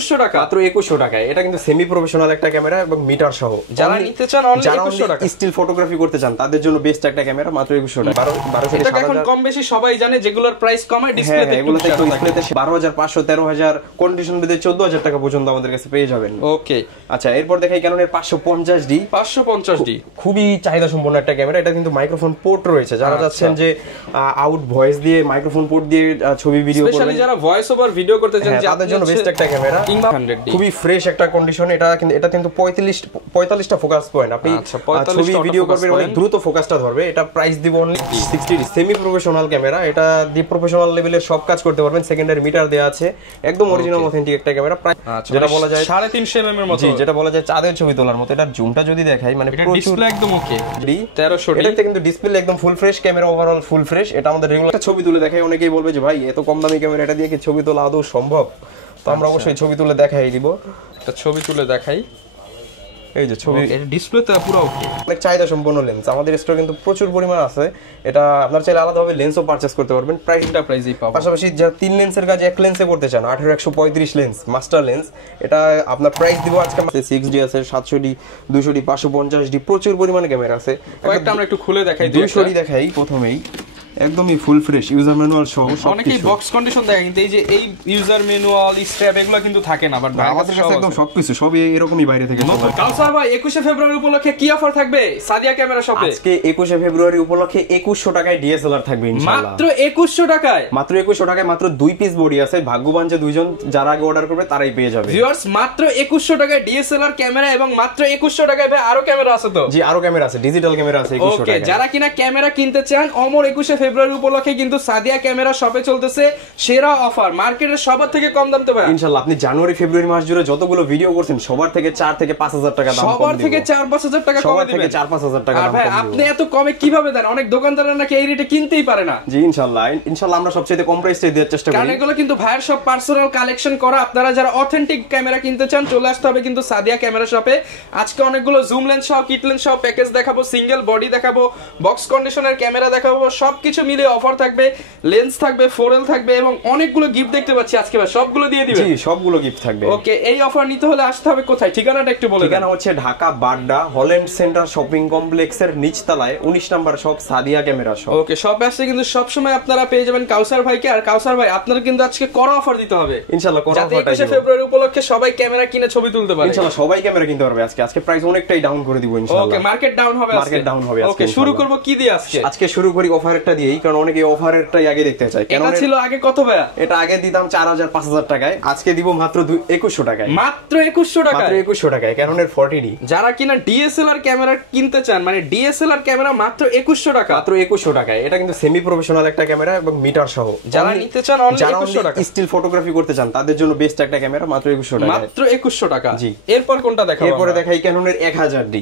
2100 টাকা, মাত্র 2100 টাকায়। এটা কিন্তু সেমি প্রফেশনাল একটা ক্যামেরা এবং মিটার সহ। যারা নিতে চান অনলি 2100 টাকা, স্টিল ফটোগ্রাফি করতে চান তাদের জন্য বেস্ট একটা ক্যামেরা, মাত্র 2100 টাকা। 12 এটা এখন কম বেশি সবাই জানে, যেগুলোর প্রাইস কম হয় ডিসপ্লেতে, এগুলোতে একটু ডিসপ্লেতে 12500 13000 কন্ডিশন বেদে 14000 টাকা পর্যন্ত আমাদের কাছে পেয়ে যাবেন। ওকে আচ্ছা, এরপর দেখাই ক্যাননের 550D। 550D খুবই চাহিদা সম্পন্ন একটা ক্যামেরা। এটা কিন্তু মাইক্রোফোন পোর্ট রয়েছে, যারা যাচ্ছেন যে আউট ভয়েস দিয়ে মাইক্রোফোন পোর্ট দিয়ে ছবি ভিডিও করবেন, স্পেশালি যারা ভয়েস ওভার ভিডিও করতে চান তাদের জন্য বেস্ট একটা ক্যামেরা। খুবই ফ্রেশ একটা কন্ডিশন। এটা কিন্তু 45টা ফোকাস পয়েন্ট। আপনি ছবি ভিডিও করবেন অনেক দ্রুত ফোকাসটা ধরবে। এটা প্রাইস দিব only 60D। Semi professional camera, এটা দিয়ে প্রফেশনাল লেভেলের সব কাজ করতে পারবেন। সেকেন্ডারি মিটার দেয়া আছে, একদম অরিজিনাল অথেন্টিক একটা ক্যামেরা। প্রায় যেটা বলা যায় 3.5 mm এর মতো, যেটা বলা যায় চাঁদের ছবি তোলার মতো। এটার জুমটা যদি দেখাই, মানে ডিসপ্লে একদম ওকে 1300D। এটাতে কিন্তু ডিসপ্লে একদম full fresh, camera overall full fresh. এটা আমাদের রেগুলার ছবি তুলে দেখাই। অনেকেই বলবে যে ভাই এত কম দামি ক্যামেরা, এটা দিয়ে কি ছবি তোলা আদৌ সম্ভব? তো আমরা অবশ্যই ছবি তুলে দেখাই দিব। একটা ছবি তুলে দেখাই। এই যে ছবি, ডিসপ্লেটা পুরো ওকে। অনেক চাহিদা সম্পন্ন লেন্স আমাদের স্টোরে কিন্তু প্রচুর পরিমাণ আছে। এটা আপনারা চাইলে আলাদাভাবে লেন্সও পারচেজ করতে পারবেন। প্রাইসই পাবেন। পাশাপাশি যারা 3 লেন্সের কাজ 1 লেন্সে করতে চান, 18135 লেন্স মাস্টার লেন্স, এটা আপনার প্রাইস দিব আজকে 6D আছে, 700D, 200D, 550D, প্রচুর পরিমাণে ক্যামেরা আছে। কয়েকটা আমরা একটু খুলে দেখাই। 200D দেখাই প্রথমেই, একদমই ফুল ফ্রেশ, ইউজার ম্যানুয়াল সহ। অনেকেই বক্স কন্ডিশন দেখে, কিন্তু এই যে এই ইউজার ম্যানুয়াল স্ট্র্যাপ এগুলো কিন্তু থাকে না, বাট আমাদের কাছে একদম সবকিছু সব এরকমই বাইরে থেকে। কাউসার ভাই 21 ফেব্রুয়ারি উপলক্ষে কি অফার থাকবে সাদিয়া ক্যামেরা শপে? আজকে 21 ফেব্রুয়ারি উপলক্ষে 2100 টাকায় ডিএসএলআর থাকবে ইনশাআল্লাহ। মাত্র 2100 টাকায়, মাত্র 2100 টাকায় মাত্র 2 পিস বডি আছে। ভাগ্যবান যে দুইজন যারা আগে অর্ডার করবে তারাই পেয়ে যাবে। ভিউয়ার্স, মাত্র 2100 টাকায় ডিএসএলআর ক্যামেরা, এবং মাত্র 2100 টাকায় ভাই আরো ক্যামেরা আছে তো? জি, আরো ক্যামেরা আছে, ডিজিটাল ক্যামেরা আছে 2100 টাকায়। ওকে, যারা কিনা ক্যামেরা কিনতে চান, অমর 21 ফেব্রুয়ারি উপলক্ষে কিন্তু সাদিয়া ক্যামেরা শপে চলতেছে সেরা অফার, মার্কেটের সবার থেকে কম দাম তো ভাই। ইনশাআল্লাহ আপনি জানুয়ারি ফেব্রুয়ারি মাস জুড়ে যতগুলো ভিডিও করছেন সবার থেকে 4 থেকে 5000 টাকা দাম কম দিবেন। সবার থেকে 4-5000 টাকা কম দিবেন। সবার থেকে 4-5000 টাকা দাম কম ভাই দিবেন। আপনি এত কমে কিভাবে দেন? অনেক দোকানদাররা নাকি এই রেটে কিনতেই পারে না। জি ইনশাআল্লাহ আমরা সবচেয়ে কম প্রাইসে দেওয়ার চেষ্টা করি। কারণ এগুলো কিন্তু ভাইয়ের সব পার্সোনাল কালেকশন করা। আপনারা যারা অথেন্টিক ক্যামেরা কিনতে চান, চলে আসতে হবে কিন্তু সাদিয়া ক্যামেরা শপে। আজকে অনেকগুলো জুম লেন্স সহ, কিট লেন্স সহ প্যাকেজ দেখাবো, সিঙ্গেল বডি দেখাবো, বক্স কন্ডিশনের ক্যামেরা দেখাবো, সবকিছু মিলে অফার থাকবে। লেন্স থাকবে, 4L থাকবে, এবং অনেকগুলো গিফট দেখতে পাচ্ছি আজকে ভাই, সবগুলো দিয়ে দিবেন? জি, সবগুলো গিফট থাকবে। ওকে, এই অফার নিতে হলে আসতে হবে কোথায়? ঠিকানাটা একটু বলে দেন। ঠিকানা হচ্ছে Dhaka Badda Holland centre shopping কমপ্লেক্সের নিচতলায় 19 number shop, Sadia camera shop. Okay, শপে আসলে কিন্তু সব সময় আপনারা পেয়ে যাবেন কাউসার ভাইকে। আর কাউসার ভাই, আপনারা কিন্তু আজকে কড়া অফার দিতে হবে ইনশাআল্লাহ। কড়া অফার, যাতে 21 ফেব্রুয়ারি উপলক্ষে সবাই ক্যামেরা কিনে ছবি তুলতে পারে। ইনশাআল্লাহ সবাই ক্যামেরা কিনতে পারবে। আজকে প্রাইস অনেকটাই ডাউন করে দিব ইনশাআল্লাহ। ওকে, মার্কেট ডাউন হবে আজকে। মার্কেট ডাউন হবে আজকে। ওকে, শুরু করব কি দিয়ে আজকে? আজকে শুরু করি অফারটা দিয়েই, কারণ অনেকে অফারটাই আগে দেখতে চায়। কেন ছিল আগে কত ভাই? এটা আগে দিতাম 4000-5000 টাকায়, আজকে দিব মাত্র 2100 টাকায়। মাত্র 2100 টাকায়, মাত্র 2100 টাকায় ক্যাননের 40D। যারা কিনা ডিএসএলআর ক্যামেরা কিনতে চান, মানে ডিএসএলআর ক্যামেরা মাত্র 2100 টাকা, মাত্র 2100 টাকায়। এটা কিন্তু সেমি প্রফেশনাল একটা ক্যামেরা এবং মিটার সহ। যারা নিতে চান অনলি 2100 টাকা, স্টিল ফটোগ্রাফি করতে চান তাদের জন্য বেস্ট একটা ক্যামেরা, মাত্র 2100 টাকা। মাত্র 2100 টাকা। জি, এরপর কোনটা দেখাবো? এরপরে দেখাই ক্যাননের 1000D।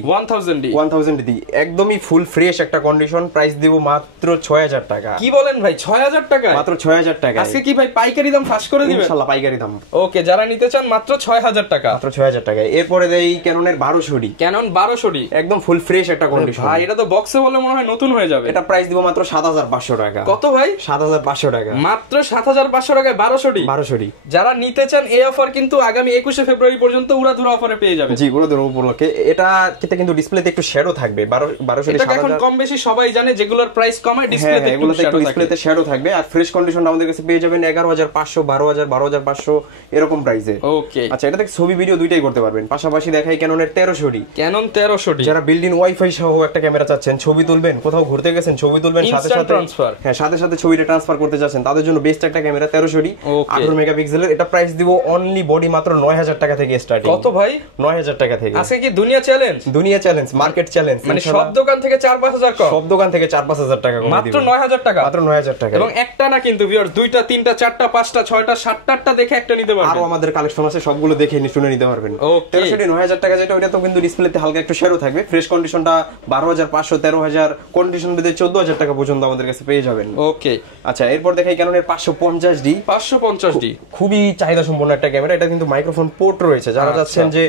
1000D একদমই ফুল ফ্রেশ একটা কন্ডিশন। প্রাইস দিব মাত্র 6000 টাকা। কি বলেন ভাই, 6000 টাকা? মাত্র 6000 টাকা। আজকে কি ভাই পাইকারি দাম ফাঁস করে দিবেন? ইনশাআল্লাহ পাইকারি দাম। ওকে, যারা নিতে চান মাত্র 6000 টাকা। মাত্র 6000 টাকা। এরপরে দেই ক্যাননের 1200D। ক্যানন 1200D একদম ফুল ফ্রেশ একটা কন্ডিশন। ভাই এটা তো বক্সে বলে মনে হয় নতুন হয়ে যাবে। এটা প্রাইস দিব মাত্র 7500 টাকা। কত ভাই? 7500 টাকা। মাত্র 7500 টাকায় 1200D। যারা নিতে চান এই অফার কিন্তু আগামী 21 ফেব্রুয়ারি পর্যন্ত উড়াধুরা অফারে পেয়ে যাবেন। জি, উড়াধুরা উপলক্ষে। এটা কিন্তু ডিসপ্লেতে একটু শ্যাডো থাকবে। 1200D এটা এখন কম বেশি সবাই জানে, যেগুলোর প্রাইস কম হয় ডিসপ্লেতে একটু ডিসপ্লেতে শ্যাডো থাকবে। আর ফ্রেশ কন্ডিশন আমাদের কাছে পেয়ে যাবেন 11500, 12000, 12500 এরকম প্রাইসে। ওকে, আচ্ছা, এটা থেকে ছবি ভিডিও দুইটাই করতে পারবেন। পাশাপাশি দেখাই ক্যাননের 1300D। ক্যানন 1300D, যারা বিল্ডিং ওয়াইফাই সহ একটা ক্যামেরা চাচ্ছেন, ছবি তুলবেন, কোথাও ঘুরতে গেছেন ছবি তুলবেন, সাথে সাথে ট্রান্সফার, হ্যাঁ সাথে সাথে ছবিটা ট্রান্সফার করতে যাচ্ছেন, তাদের জন্য বেস্ট একটা ক্যামেরা 1300D 18 মেগাপিক্সেলের। এটা প্রাইস দিব অনলি বডি মাত্র 9000 টাকা থেকে স্টার্টিং। কত ভাই? 9000 টাকা থেকে। আজকে কি দুনিয়া চ্যালেঞ্জ? দুনিয়া চ্যালেঞ্জ, মার্কেট চ্যালেঞ্জ। মানে সব দোকান থেকে 4-5000 কম, সব দোকান থেকে 4-5000 টাকা কম, মাত্র 9000 টাকা। মাত্র 9000 টাকা। এবং একটা না কিন্তু ভিউয়ার, দুইটা, তিনটা, চারটা, পাঁচটা, ছয়টা, সাতটা, আটটা দেখে একটা নিতে পারবেন। আরো আমাদের কালেকশন আছে, সবগুলো দেখে শুনে নিতে পারবেন। 1300D 9000 টাকা যেটা, ওটা তো কিন্তু ডিসপ্লেতে হালকা একটু শ্যাডো থাকবে। ফ্রেশ কন্ডিশনটা 12500, 13000 কন্ডিশন বেদে 14000 টাকা পর্যন্ত আমাদের কাছে পেয়ে যাবেন। ওকে, আচ্ছা, এরপর দেখাই ক্যাননের 550D। 550D খুবই চাহিদা সম্পন্ন একটা ক্যামেরা। এটা কিন্তু মাইক্রোফোন পোর্ট রয়েছে, যারা যাচ্ছেন যে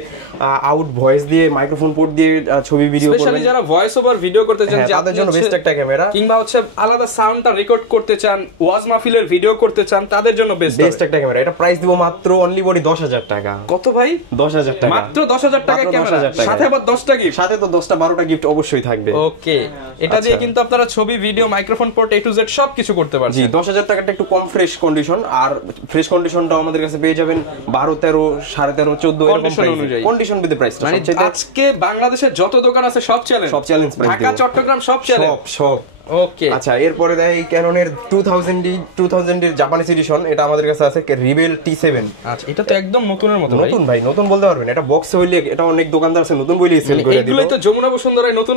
আউট ভয়েস দিয়ে মাইক্রোফোন পোর্ট দিয়ে ছবি ভিডিও করবেন, স্পেশালি যারা ভয়েস ওভার ভিডিও করতে চান, তাদের জন্য বেস্ট একটা ক্যামেরা। কিংবা হচ্ছে আলাদা সাউন্ডটা রেকর্ড করতে চান, ওয়াজ মাহফিলের ভিডিও করতে চান, তাদের জন্য বেস্ট একটা ক্যামেরা। এটা প্রাইস দিব মাত্র অনলি বডি 10,000 টাকা। কত ভাই? 10,000 টাকা, মাত্র 10,000 টাকা ক্যামেরা, সাথে আবার 10টা গিফট, সাথে তো 10টা 12টা গিফট অবশ্যই থাকবে। ওকে, এটা দিয়ে কিন্তু আপনারা ছবি, video, microphone port A to Z সবকিছু করতে পারবেন। জি, 10,000 টাকাটা একটু কম ফ্রেশ কন্ডিশন, আর ফ্রেশ কন্ডিশনটাও আমাদের কাছে পেয়ে যাবেন 12, 13, 13.5, 14 এরকম অনুযায়ী কন্ডিশন বিদ প্রাইসটা। মানে আজকে বাংলাদেশের যত দোকান আছে সব চ্যালেঞ্জ প্রাইস, ঢাকা চট্টগ্রাম সব চ্যালেঞ্জ সব। ওকে, আচ্ছা, এরপরে দেখি ক্যাননের 2000 এর জাপানিজ এডিশন, এটা আমাদের কাছে আছে রিবেল T7। আচ্ছা, এটা তো একদম নতুনের মতো। নতুন ভাই, নতুন বলতে পারবেন, এটা বক্স হইলে এটা অনেক দোকানদার আছে নতুন বইলেই সেল করে দিবে। এগুলাই তো যমুনা বসুন্ধরায় নতুন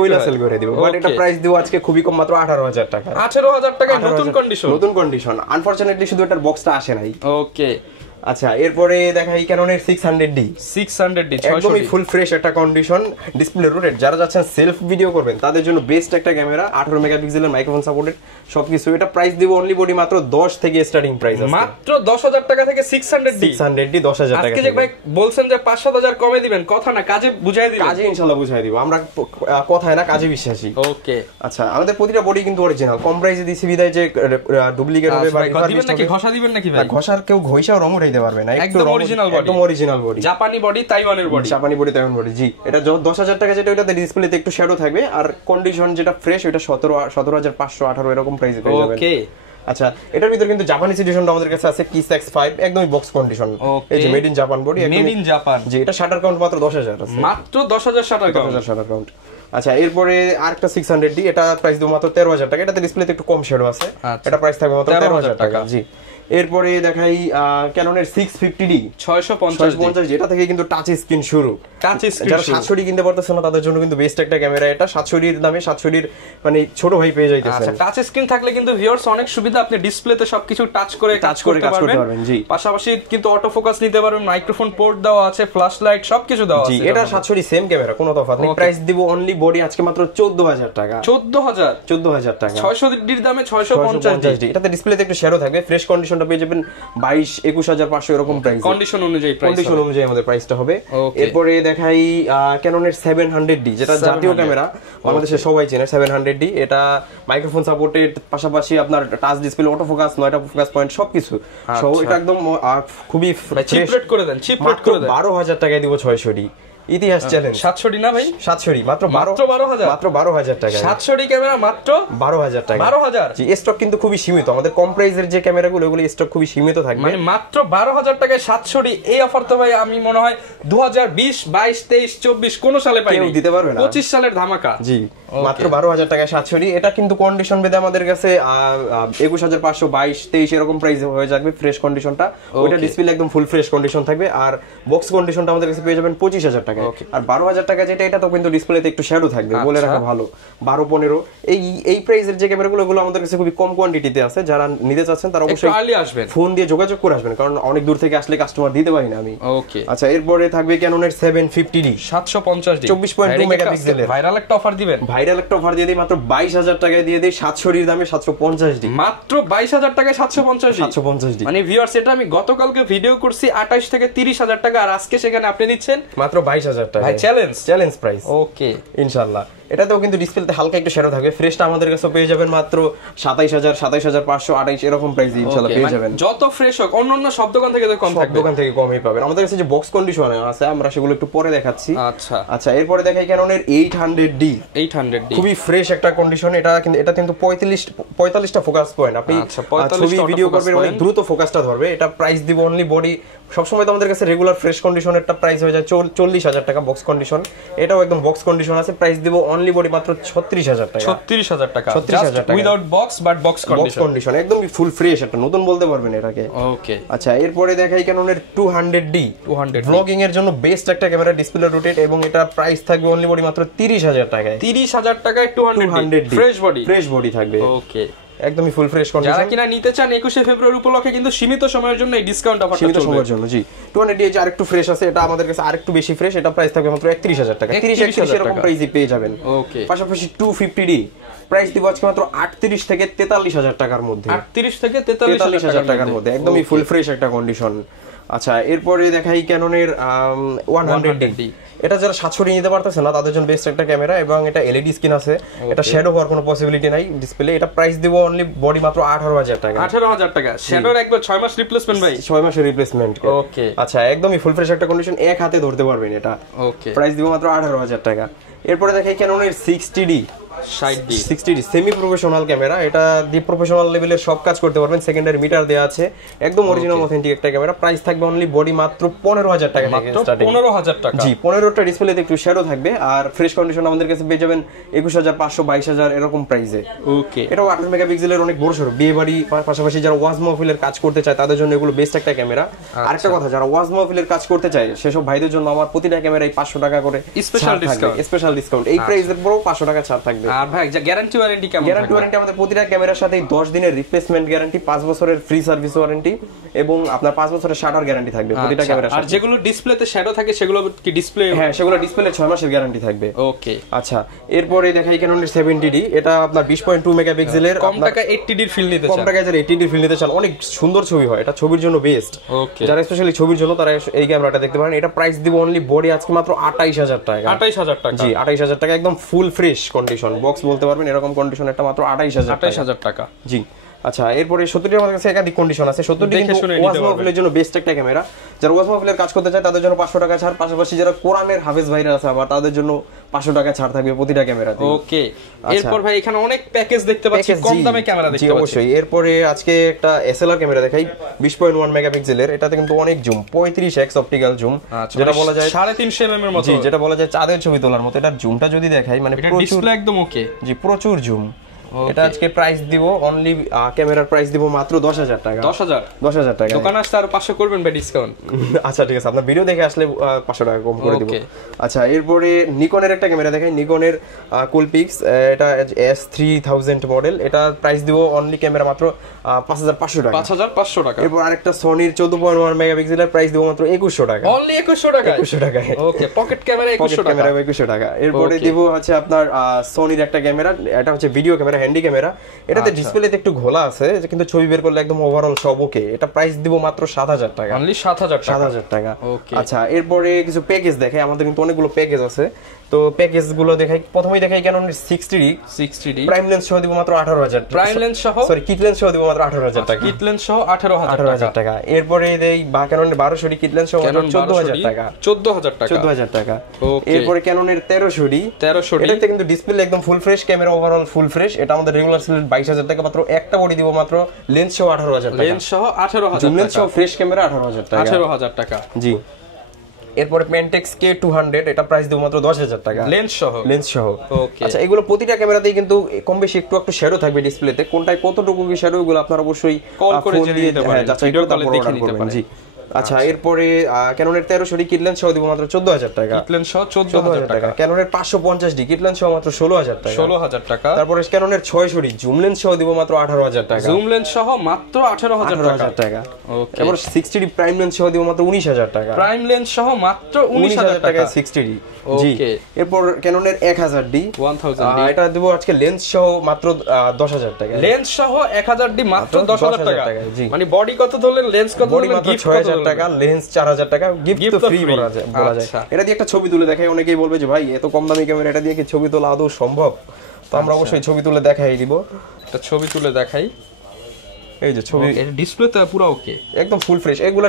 বইলা সেল করে দিবে, বাট এটা প্রাইস দিব আজকে খুবই কম, মাত্র 18,000 টাকা। 18,000 টাকায় নতুন কন্ডিশন। আনফরচুনেটলি শুধু এটার বক্সটা আসে নাই। ওকে, আচ্ছা, এরপরে দেখাই ক্যাননের 600D একদমই ফুল ফ্রেশ একটা কন্ডিশন, ডিসপ্লে রোটেট। যারা যাচ্ছেন সেলফ ভিডিও করবেন তাদের জন্য বেস্ট একটা ক্যামেরা, 18 মেগাপিক্সেলের মাইক্রোফোন সাপোর্টেড সবকিছু। এটা প্রাইস দিব অনলি বডি মাত্র 10 থেকে স্টার্টিং প্রাইস আছে, মাত্র 10,000 টাকা থেকে 600D 10,000 টাকা। আজকে যে ভাই বলছেন যে 5-7,000 কমে দিবেন, কথা না কাজে বুঝাই দিবেন। কাজে ইনশাআল্লাহ বুঝাই দিব, আমরা কথায় না কাজে বিশ্বাসী। ওকে, আচ্ছা, আমাদের প্রতিটা বডি কিন্তু অরিজিনাল, কম প্রাইসে দিছি বিদায় যে ডুপ্লিকেট হবে বা দিবেন নাকি ঘষা দিবেন নাকি ভাই? ঘষার কেউ ঘষাও রং উঠাইতে পারবে না, একদম অরিজিনাল বডি, একদম অরিজিনাল বডি, জাপানি বডি, তাইওয়ানের বডি, জাপানি বডি, তাইওয়ান বডি। জি, এটা 10,000 টাকা যেটা, ওটাতে ডিসপ্লেতে একটু শ্যাডো থাকবে, আর কন্ডিশন যেটা ফ্রেশ ওটা 17,500, 18 এরকম প্রাইসে পেয়ে যাবেন। ওকে, আচ্ছা, এটার ভিতর কিন্তু জাপানিজ এডিশনটা আমাদের কাছে আছে কিস X5, একদমই বক্স কন্ডিশন। এই যে made in Japan body, made in Japan. জি, এটা শাটার কাউন্ট মাত্র 10,000 আছে, মাত্র 10,000 শাটার কাউন্ট। আচ্ছা, এরপরে আরেকটা 600D, এটা প্রাইস দিব মাত্র 13,000 টাকা। এটাতে ডিসপ্লেতে একটু কম শ্যাডো আছে, এটা প্রাইস থাকবে মাত্র 13,000 টাকা। জি, এরপরে দেখাই ক্যাননের 650D 650, যেটা থেকে কিন্তু টাচ স্ক্রিন শুরু। যারা 700D কিনতে পারতেছে না তাদের জন্য কিন্তু বেস্ট একটা ক্যামেরা এটা, 700D এর দামে 700D এর মানে ছোট ভাই পেয়ে যাইতেছে। আচ্ছা, টাচ স্ক্রিন থাকলে কিন্তু ভিউয়ার্স অনেক সুবিধা, আপনি ডিসপ্লেতে সবকিছু টাচ করে কাজ করতে পারবেন। জি, পাশাপাশি কিন্তু অটো ফোকাস নিতে পারবেন, মাইক্রোফোন পোর্ট দেওয়া আছে, ফ্ল্যাশ লাইট সবকিছু দেওয়া আছে। জি, এটা 700D সেম ক্যামেরা, কোনো তফাৎ নেই। প্রাইস দিব অনলি বডি আজকে মাত্র 14,000 টাকা। 14,000 টাকা, 600D এর দামে 650D। এটাতে ডিসপ্লেতে একটু শ্যাডো থাকবে, ফ্রেশ কন্ডিশনটা পেয়ে যাবেন 22-21,500 এরকম প্রাইস, কন্ডিশন অনুযায়ী আমাদের প্রাইসটা হবে। এরপরে দেখাই ক্যাননের 700D, যেটা জাতীয় ক্যামেরা, বাংলাদেশে সবাই চেনে 700D। এটা মাইক্রোফোন সাপোর্টেড, পাশাপাশি আপনার টাচ ডিসপ্লে, অটো ফোকাস, 9টা ফোকাস পয়েন্ট সবকিছু সহ। এটা একদম খুবই চিপ রেট করে দেন, চিপ রেট করে দেন। 12,000 টাকায় দিব 600D। ইতিহাস চ্যালেঞ্জ। 700D না ভাই? 700D মাত্র 12,000 টাকা। 700D ক্যামেরা মাত্র 12,000 টাকা। 12,000। জি, স্টক কিন্তু খুবই সীমিত, আমাদের কম প্রাইসের যে ক্যামেরাগুলো ওগুলো স্টক খুবই সীমিত থাকবে। মানে মাত্র 12,000 টাকায় 700D, এই অফার তো ভাই আমি মনে হয় 2020, 22, 23, 24 কোন সালে পাইনি, কেউ দিতে পারবে না। 25 সালের ধামাকা। জি, মাত্র 12,000 টাকায় 700D। এটা কিন্তু কন্ডিশন বেদে আমাদের কাছে 21,500, 22, 23 এরকম প্রাইস হয়ে যাবে ফ্রেশ কন্ডিশনটা। ওটা ডিসপ্লে একদম ফুল ফ্রেশ কন্ডিশন থাকবে, আর বক্স কন্ডিশনটা আমাদের কাছে পেয়ে যাবেন 25,000 টাকা। আর 12,000 টাকা যেটা, এটা তো কিন্তু ডিসপ্লেতে একটু শ্যাডো থাকবে, বলে রাখা ভালো। 12-15 এই প্রাইসের যে ক্যামেরাগুলো ওগুলো আমাদের কাছে খুবই কম কোয়ান্টিটিতে আছে। যারা নিতে চাচ্ছেন তারা অবশ্যই আসবেন, ফোন দিয়ে যোগাযোগ করে আসবেন, কারণ অনেক দূর থেকে আসলে কাস্টমার দিতে পারি না আমি। ওকে, আচ্ছা, এরপরে থাকবে ক্যাননের 750D 750D 24.2 মেগাপিক্সেলের। ভাইরাল একটা অফার দিবেন? ভাইরাল একটা অফার দিয়ে দিই, মাত্র 22,000 টাকায় দিয়ে দিই 700D এর দামে 750D। মাত্র 22,000 টাকায় 750D। মানে ভিউয়ার্স, এটা আমি গতকালকে ভিডিও করছি 28 থেকে 30,000 টাকা, আর আজকে সেখানে আপনি দিচ্ছেন মাত্র 22,000 টাকা। ভাই চ্যালেঞ্জ প্রাইস। ওকে, ইনশাআল্লাহ। এটাতেও কিন্তু ডিসপ্লেতে হালকা একটু শ্যাডো থাকবে। ফ্রেশটা আমাদের কাছে পেয়ে যাবেন মাত্র 27,000, 27,500, 28 এরকম প্রাইসে ইনশাআল্লাহ পেয়ে যাবেন। যত ফ্রেশ হোক, অন্যান্য সব দোকান থেকে তো কম থাকবে, দোকান থেকে কমই পাবেন। আমাদের কাছে যে বক্স কন্ডিশন আছে আমরা সেগুলো একটু পরে দেখাচ্ছি। আচ্ছা, এরপরে দেখাই ক্যাননের 800D খুবই ফ্রেশ একটা কন্ডিশন। এটা কিন্তু 45টা ফোকাস পয়েন্ট, আপনি ছবি ভিডিও করবেন অনেক দ্রুত ফোকাসটা ধরবে। এটা প্রাইস দিব অনলি বডি, সবসময় তো আমাদের কাছে রেগুলার ফ্রেশ কন্ডিশনেরটা প্রাইস হয়ে যায় 40,000 টাকা বক্স কন্ডিশন। এটাও একদম বক্স কন্ডিশন আছে, প্রাইস দিব অনলি বডি মাত্র 36,000 টাকা। 36,000 টাকা, 36,000 টাকা without box, but box condition একদম ফুল ফ্রেশ, একটা নতুন বলতে পারবেন এটাকে। ওকে, আচ্ছা, এরপরে দেখাই ক্যাননের 200D ব্লগিং এর জন্য বেস্ট একটা ক্যামেরা, ডিসপ্লে রোটেট, এবং এটা প্রাইস থাকবে অনলি বডি মাত্র 30,000 টাকায়। 30,000 টাকায় 200D ফ্রেশ বডি থাকবে। ওকে, একদমই ফুল ফ্রেশ কন্ডিশন। যারা কিনা নিতে চান 21শে ফেব্রুয়ারি উপলক্ষে কিন্তু সীমিত সময়ের জন্য এই ডিসকাউন্ট অফারটা চলবে, সীমিত সময়ের জন্য। জি, 200D যে আরেকটু ফ্রেশ আছে, এটা আমাদের কাছে আরেকটু বেশি ফ্রেশ। এটা প্রাইস থাকবে মাত্র 31,000 টাকা। 30,000 এরকম প্রাইসে পেয়ে যাবেন। ওকে, পাশাপাশি 250D প্রাইস দিব আজকে মাত্র 38 থেকে 43,000 টাকার মধ্যে। 38 থেকে 43,000 টাকার মধ্যে, একদমই ফুল ফ্রেশ একটা কন্ডিশন। আচ্ছা এরপরে দেখাই ক্যাননের 100D। এটা যারা 700D নিতে পারতেছে না তাদের জন্য বেস্ট একটা ক্যামেরা, এবং এটা এলইডি স্ক্রিন আছে, এটা শ্যাডো হওয়ার কোনো পসিবিলিটি নাই ডিসপ্লে। এটা প্রাইস দিব অনলি বডি মাত্র 18000 টাকা। 18000 টাকা শ্যাডোর একবার 6 মাস রিপ্লেসমেন্ট ভাই? 6 মাসের রিপ্লেসমেন্ট। ওকে আচ্ছা একদমই ফুল ফ্রেশ একটা কন্ডিশন, এক হাতে ধরতে পারবেন এটা। ওকে প্রাইস দিব মাত্র 18000 টাকা। এরপরে দেখাই ক্যাননের 60D সেমি প্রফেশনাল ক্যামেরা। এটা দি প্রফেশনাল লেভেলের সব কাজ করতে পারবেন, সেকেন্ডারি মিটার দেওয়া আছে, একদম অরিজিনাল অথেন্টিক একটা ক্যামেরা। প্রাইস থাকবে অনলি বডি মাত্র 15000 টাকা থেকে স্টার্টিং। 15000 টাকা। জি 15টা ডিসপ্লেতে একটু শ্যাডো থাকবে, আর ফ্রেশ কন্ডিশন আমাদের কাছে পেয়ে যাবেন 21500 22000 এরকম প্রাইসে। ওকে এটাও 28 মেগাপিক্সেলের অনেক বড় সরো বিয়ে বাড়ি, পাশাপাশি যারা ওয়াজ মাহফিলের কাজ করতে চায় তাদের জন্য এগুলো বেস্ট একটা ক্যামেরা। আরেকটা কথা, যারা ওয়াজ মাহফিলের কাজ করতে চায় সেসব ভাইদের জন্য আমার প্রতিটা ক্যামেরায় 500 টাকা করে স্পেশাল ডিসকাউন্ট। এই প্রাইসের পরেও 500 টাকা ছাড় থাকবে। আর ভাই গ্যারান্টি ওয়ারেন্টি কেমন? গ্যারান্টি ওয়ারেন্টি আমাদের প্রতিটা ক্যামেরার সাথে 10 দিনের রিপ্লেসমেন্ট গ্যারান্টি, 5 বছরের ফ্রি সার্ভিস ওয়ারেন্টি, এবং আপনার 5 বছরের শাটার গ্যারান্টি থাকবে প্রতিটা ক্যামেরার সাথে। আর যেগুলো ডিসপ্লেতে শ্যাডো থাকে সেগুলো কি ডিসপ্লে? হ্যাঁ সেগুলো ডিসপ্লে 6 মাসের গ্যারান্টি থাকবে। ওকে আচ্ছা এরপরে দেখাই ক্যাননের 70D। এটা আপনার 20.2 মেগাপিক্সেলের, কম টাকা 80D এর ফিল নিতে চান, কম টাকায় যারা 80D ফিল নিতে চান, অনেক সুন্দর ছবি হয়, এটা ছবির জন্য বেস্ট। ওকে যারা স্পেশালি ছবির জন্য তারা এই ক্যামেরাটা দেখতে পারেন। এটা প্রাইস দিব অনলি বডি আজকে মাত্র 28000 টাকা। 28000 টাকা? জি 28000 টাকা, একদম ফুল ফ্রেশ কন্ডিশন, বক্স বলতে পারবেন এরকম কন্ডিশন, এটা মাত্র 28000 টাকা। জি আচ্ছা এরপরে 70D আমাদের কাছে একাধিক কন্ডিশন আছে। 70D ওয়াজ মাহফিলের জন্য বেস্ট একটা ক্যামেরা, যারা ওয়াজ মাহফিলের কাজ করতে চায় তাদের জন্য 500 টাকা ছাড়, পাশাপাশি যারা কোরআনের হাফেজ ভাইরা আছে আবার তাদের জন্য 500 টাকা ছাড় থাকবে প্রতিটা ক্যামেরাতে। ওকে এরপর ভাই এখানে অনেক প্যাকেজ দেখতে পাচ্ছি, কম দামে ক্যামেরা দেখতে পাচ্ছি। অবশ্যই এরপরে আজকে একটা এসএলআর ক্যামেরা দেখাই 20.1 মেগাপিক্সেলের। এটাতে কিন্তু অনেক জুম, 35x অপটিক্যাল জুম, যেটা বলা যায় 3.5 mm এর মতো। জি যেটা বলা যায় চাঁদের ছবি তোলার মতো। এটার জুমটা যদি দেখাই মানে প্রচুর, ডিসপ্লে একদম ওকে। জি প্রচুর জুম। এটা আজকে প্রাইস দিব অনলি ক্যামেরার প্রাইস দিব মাত্র 10000 টাকা। 10000 টাকা। দোকানে আসলে আর 500 করবেন ভাই ডিসকাউন্ট? আচ্ছা ঠিক আছে, আপনার ভিডিও দেখে আসলে 500 টাকা কম করে দিব। আচ্ছা এরপরে নিকনের একটা ক্যামেরা দেখাই, নিকনের কুলপিক্স। এটা S3000 মডেল। এটা প্রাইস দিব অনলি ক্যামেরা মাত্র 5500 টাকা। 5500 টাকা। এরপর আরেকটা সনির 14.1 মেগাপিক্সেলের প্রাইস দিব মাত্র 2100 টাকা। অনলি 2100 টাকা? 2100 টাকা। ওকে পকেট ক্যামেরা 2100 টাকা। ক্যামেরা 2100 টাকা। এরপরে দিব হচ্ছে আপনার সনির একটা ক্যামেরা, এটা হচ্ছে ভিডিও ক্যামেরা, হ্যান্ডি ক্যামেরা। এটাতে ডিসপ্লেতে একটু ঘোলা আছে, কিন্তু ছবি বের করলে একদম ওভারঅল সব ওকে। এটা প্রাইস দিব মাত্র 7000 টাকা। অনলি 7000 টাকা। ওকে আচ্ছা এরপরে কিছু প্যাকেজ দেখাই, আমাদের কিন্তু অনেকগুলো প্যাকেজ আছে। তো প্যাকেজ গুলো দেখাই, প্রথমেই দেখাই ক্যাননের 60D প্রাইম লেন্স সহ দিব মাত্র 18000 টাকা। প্রাইম লেন্স সহ, সরি কিট লেন্স সহ দিব মাত্র 18000 টাকা। কিট লেন্স সহ 18000 টাকা। এরপরে দেই ক্যাননের 1200D কিট লেন্স সহ 14000 টাকা। 14000 টাকা। এরপরে ক্যাননের 1300D এটাতে কিন্তু ডিসপ্লে একদম full fresh, camera overall full fresh. এটা আমাদের রেগুলার সেল 22000 টাকা, মাত্র একটা বডি দিব মাত্র লেন্স সহ 18000 টাকা। লেন্স সহ 18000 টাকা। লেন্স সহ ফ্রেশ ক্যামেরা 18000 টাকা। 18000 টাকা। জি এরপরে পেন্টেক্স K200 এটা প্রাইস দিব মাত্র 10000 টাকা। লেন্স সহ। ওকে আচ্ছা এগুলো প্রতিটা ক্যামেরাতেই কিন্তু কম বেশি একটু শ্যাডো থাকবে ডিসপ্লেতে, কোনটায় কতটুকু কি শ্যাডো এগুলো আপনারা অবশ্যই কল করে জেনে নিতে পারেন, ভিডিও কলে দেখে নিতে পারেন। জি আচ্ছা এরপরে ক্যাননের 1300D কিট লেন্স সহ দিব মাত্র 14000 টাকা। কিট লেন্স সহ 14000 টাকা। ক্যাননের 550D কিট লেন্স সহ মাত্র 16000 টাকা। 16000 টাকা। তারপরে ক্যাননের 600D জুম লেন্স সহ দিব মাত্র 18000 টাকা। জুম লেন্স সহ মাত্র 18000 টাকা। ওকে এরপর 60D প্রাইম লেন্স সহ দিব মাত্র 19000 টাকা। প্রাইম লেন্স সহ মাত্র 19000 টাকা 60D। জি এরপর ক্যাননের 1000D এটা দিব আজকে লেন্স সহ মাত্র 10000 টাকা। লেন্স সহ 1000D মাত্র 10000 টাকা। মানে বডি কত ধরলেন, লেন্স কত ধরলেন, গিফট 6000 টাকা, লেন্স 4000 টাকা, গিফট তো ফ্রি বলা যায়। এটা দিয়ে একটা ছবি তুলে দেখাই, অনেকেই বলবে যে ভাই এত কম দামি ক্যামেরা, এটা দিয়ে কি ছবি তোলা আদৌ সম্ভব? তো আমরা অবশ্যই ছবি তুলে দেখাই দিব। একটা ছবি তুলে দেখাই। এই যে ছবি, এর ডিসপ্লেটা পুরো ওকে, একদম ফুল ফ্রেশ। এগুলা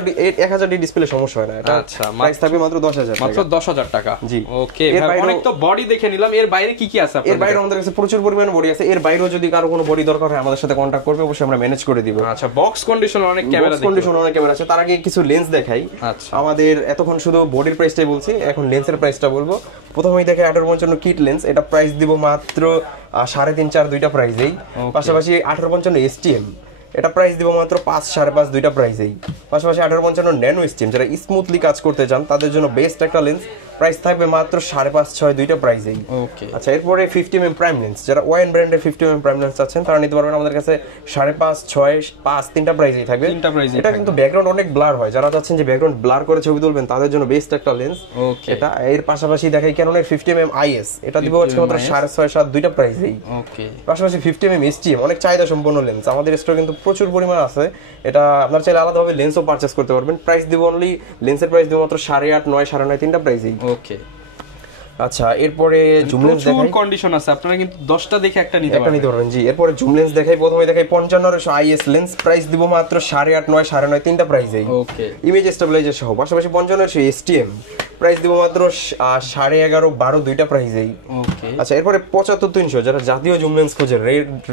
1000D ডিসপ্লে সমস্যা হয় না। এটা আচ্ছা প্রাইস থাকবে মাত্র 10000 টাকা। মাত্র 10000 টাকা। জি ওকে অনেক তো বডি দেখে নিলাম, এর বাইরে কি কি আছে আপনাদের? এর বাইরে আমাদের কাছে প্রচুর পরিমাণে বডি আছে। এর বাইরেও যদি কারো কোনো বডি দরকার হয় আমাদের সাথে কন্টাক্ট করবে, অবশ্যই আমরা ম্যানেজ করে দিব। আচ্ছা বক্স কন্ডিশন অনেক ক্যামেরা দেখি, কন্ডিশন অনেক ক্যামেরা আছে। তার আগে কিছু লেন্স দেখাই। আচ্ছা আমাদের এতক্ষণ শুধু বডির প্রাইসটাই বলছি, এখন লেন্সের প্রাইসটা বলবো। প্রথমেই দেখে 1855 কিট লেন্স, এটা প্রাইস দিব মাত্র 3.5 4 দুইটা প্রাইসেই। পাশাপাশি 1855 STM এটা প্রাইস দিব মাত্র 5 5.5 দুইটা প্রাইসেই। পাশাপাশি 1855 ন্যানো স্টিম, যারা স্মুথলি কাজ করতে চান তাদের জন্য বেস্ট একটা লেন্স, প্রাইস থাকবে মাত্র 5.5-6 দুইটা প্রাইসেই। ওকে আচ্ছা এরপরে 50mm প্রাইম লেন্স, যারা ওয়ান ব্র্যান্ডের 50mm প্রাইম লেন্স আছেন তারা নিতে পারবেন আমাদের কাছে 5.5, 6, 5 তিনটা প্রাইসেই থাকবে। এটা কিন্তু ব্যাকগ্রাউন্ড অনেক ব্লার হয়, যারা চাচ্ছেন যে ব্যাকগ্রাউন্ড ব্লার করে ছবি তুলবেন তাদের জন্য বেস্ট একটা লেন্স এটা। এর পাশাপাশি দেখাই ক্যাননের 50mm IS, এটা দিব আজকে মাত্র 6.5-7 দুইটা প্রাইসেই। ওকে পাশাপাশি 50mm STM অনেক চাহিদা সম্পন্ন লেন্স, আমাদের স্টোরে কিন্তু প্রচুর পরিমাণ আছে। এটা আপনারা চাইলে আলাদাভাবে লেন্সও পারচেজ করতে পারবেন। প্রাইস দিব অনলি, লেন্সের প্রাইস দিব মাত্র 8.5, 9, 9.5 তিনটা প্রাইসেই। ওকে আচ্ছা এরপরে জুম লেন্স দেখাই, কন্ডিশন আছে, আপনারা কিন্তু 10টা দেখে একটা নিতে পারবেন। জি এরপরে জুম লেন্স দেখাই, প্রথমে দেখাই 55 IS লেন্স, প্রাইস দিব মাত্র 8.5, 9, 9.5 তিনটা প্রাইসেই। ওকে ইমেজ স্টেবিলাইজার সহ। পাশাপাশি 55 STM, প্রাইস দিব মাত্র 11.5, 12 দুইটা প্রাইসেই। ওকে আচ্ছা এরপরে 75-300, যারা জাতীয় জুম লেন্স খোঁজে,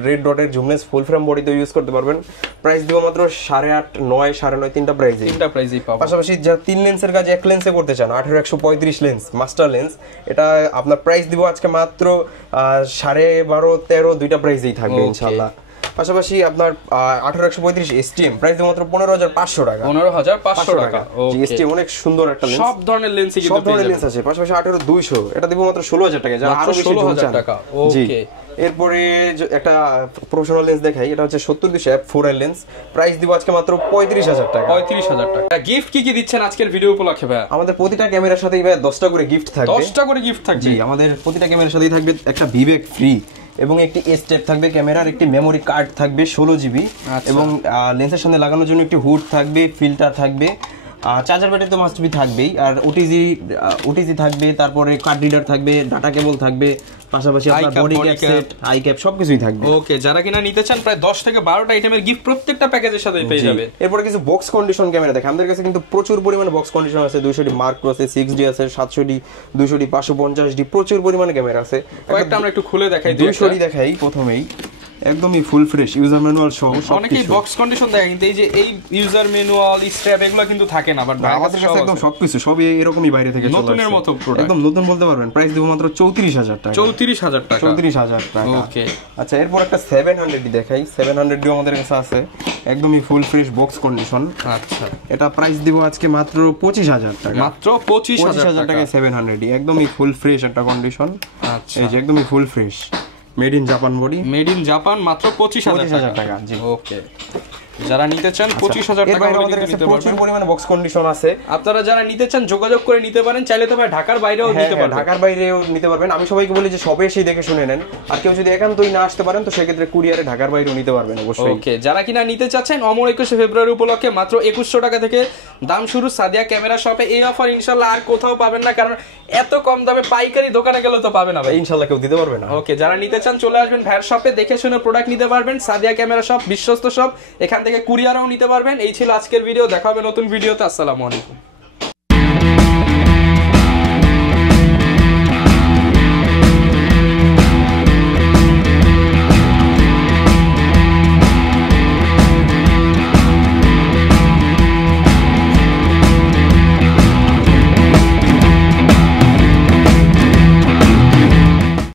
রেড ডটের জুম লেন্স ফুল ফ্রেম বডিতে ইউজ করতে পারবেন, প্রাইস দিব মাত্র 8.5, 9, 9.5 তিনটা প্রাইসেই। পাবো। পাশাপাশি যারা 3 লেন্সের কাজ 1 লেন্সে করতে চান, 18-135 লেন্স মাস্টার লেন্স, এটা আপনার প্রাইস দিব আজকে মাত্র 12.5, 13 দুইটা প্রাইসেই থাকবে ইনশাআল্লাহ। পাশাপাশি আপনার 18-135 STM, প্রাইস দিব মাত্র 15,500 টাকা। 15,500 টাকা। জি STM অনেক সুন্দর একটা লেন্স, সব ধরনের লেন্সই কিন্তু সব ধরনের লেন্স আছে। পাশাপাশি 18-200, এটা দিব মাত্র 16,000 টাকা, যারা আরো বেশি 16,000 টাকা। ওকে এরপরে একটা প্রফেশনাল লেন্স দেখাই, এটা হচ্ছে 70-200 f4 এর লেন্স, প্রাইস দিব আজকে মাত্র 35,000 টাকা। 35,000 টাকা। গিফট কি দিচ্ছেন আজকের ভিডিও উপলক্ষে ভাই? আমাদের প্রতিটা ক্যামেরার সাথেই ভাই 10টা করে গিফট থাকবে। 10টা করে গিফট থাকবে? জি আমাদের প্রতিটা ক্যামেরার সাথেই থাকবে একটা বিবেক ফ্রি এবং একটি স্টেপ থাকবে ক্যামেরার, একটি মেমোরি কার্ড থাকবে 16 GB, এবং লেন্সের সামনে লাগানোর জন্য একটি হুড থাকবে, ফিল্টার থাকবে, চার্জার ব্যাটারি তো মাস্ট বি থাকবেই, আর ওটিজি থাকবে, তারপরে কার্ড রিডার থাকবে, ডাটা কেবল থাকবে, পাশাপাশি আপনার body cap set, I cap সবকিছুই থাকবে। ওকে যারা কিনা নিতে চান প্রায় 10 থেকে 12টা আইটেমের গিফট প্রত্যেকটা প্যাকেজের সাথে পেয়ে যাবে। এরপর কিছু বক্স কন্ডিশন ক্যামেরা দেখেন, আমাদের কাছে কিন্তু প্রচুর পরিমাণে বক্স কন্ডিশন আছে। 200D মার্ক প্রো আছে, 6D আছে, 700D, 200D, 550D, প্রচুর পরিমাণে ক্যামেরা আছে। কয়েকটা আমরা একটু খুলে দেখাই। 200D দেখাই প্রথমেই, একদমই ফুল ফ্রেশ ইউজার ম্যানুয়াল সহ। অনেকেই বক্স কন্ডিশন দেখে কিন্তু এই যে এই ইউজার ম্যানুয়াল স্ট্র্যাপ এগুলো কিন্তু থাকে না, বাট আমাদের কাছে একদম সবকিছু সবই এরকমই বাইরে থেকে চলে আসে, নতুনের মতো প্রোডাক্ট, একদম নতুন বলতে পারবেন। প্রাইস দিব মাত্র 34,000 টাকা। 34,000 টাকা। 34,000 টাকা। ওকে আচ্ছা এরপর একটা 700D দেখাই, 700D আমাদের কাছে আছে, একদমই ফুল ফ্রেশ বক্স কন্ডিশন। আচ্ছা এটা প্রাইস দিব আজকে মাত্র 25,000 টাকা। মাত্র 25,000 টাকায় 700D, একদমই ফুল ফ্রেশ একটা কন্ডিশন। আচ্ছা এই যে একদমই full fresh, made in Japan body, made in Japan, মাত্র 25,000 টাকা। জি ওকে যারা নিতে চান 25,000 টাকা আমাদের কাছে প্রচুর পরিমাণে বক্স কন্ডিশন আছে। আপনারা যারা নিতে চান যোগাযোগ করে নিতে পারেন, চাইলে তো ভাই ঢাকার বাইরেও নিতে পারবেন। ঢাকার বাইরেও নিতে পারবেন। আমি সবাইকে বলি যে শপে এসে দেখে শুনে নেন, আর কেউ যদি একান্তই না আসতে পারেন তো সেক্ষেত্রে কুরিয়ারে ঢাকার বাইরেও নিতে পারবেন অবশ্যই। ওকে যারা কিনা নিতে চাচ্ছেন অমর 21 ফেব্রুয়ারি উপলক্ষে মাত্র 2100 টাকা থেকে দাম শুরু সাদিয়া ক্যামেরা শপে। এই অফার ইনশাআল্লাহ আর কোথাও পাবেন না, কারণ এত কম দামে পাইকারি দোকানে গেলে তো পাবেন না ভাই, ইনশাআল্লাহ কেউ দিতে পারবে না। ওকে যারা নিতে চান চলে আসবেন ভাইয়ের শপে, দেখে শুনে প্রোডাক্ট নিতে পারবেন। সাদিয়া ক্যামেরা শপ বিশ্বস্ত শপ, এখান থেকে কুরিয়ারও নিতে পারবেন। এই ছিল আজকের ভিডিও, দেখা হবে নতুন ভিডিওতে। আসসালামু আলাইকুম।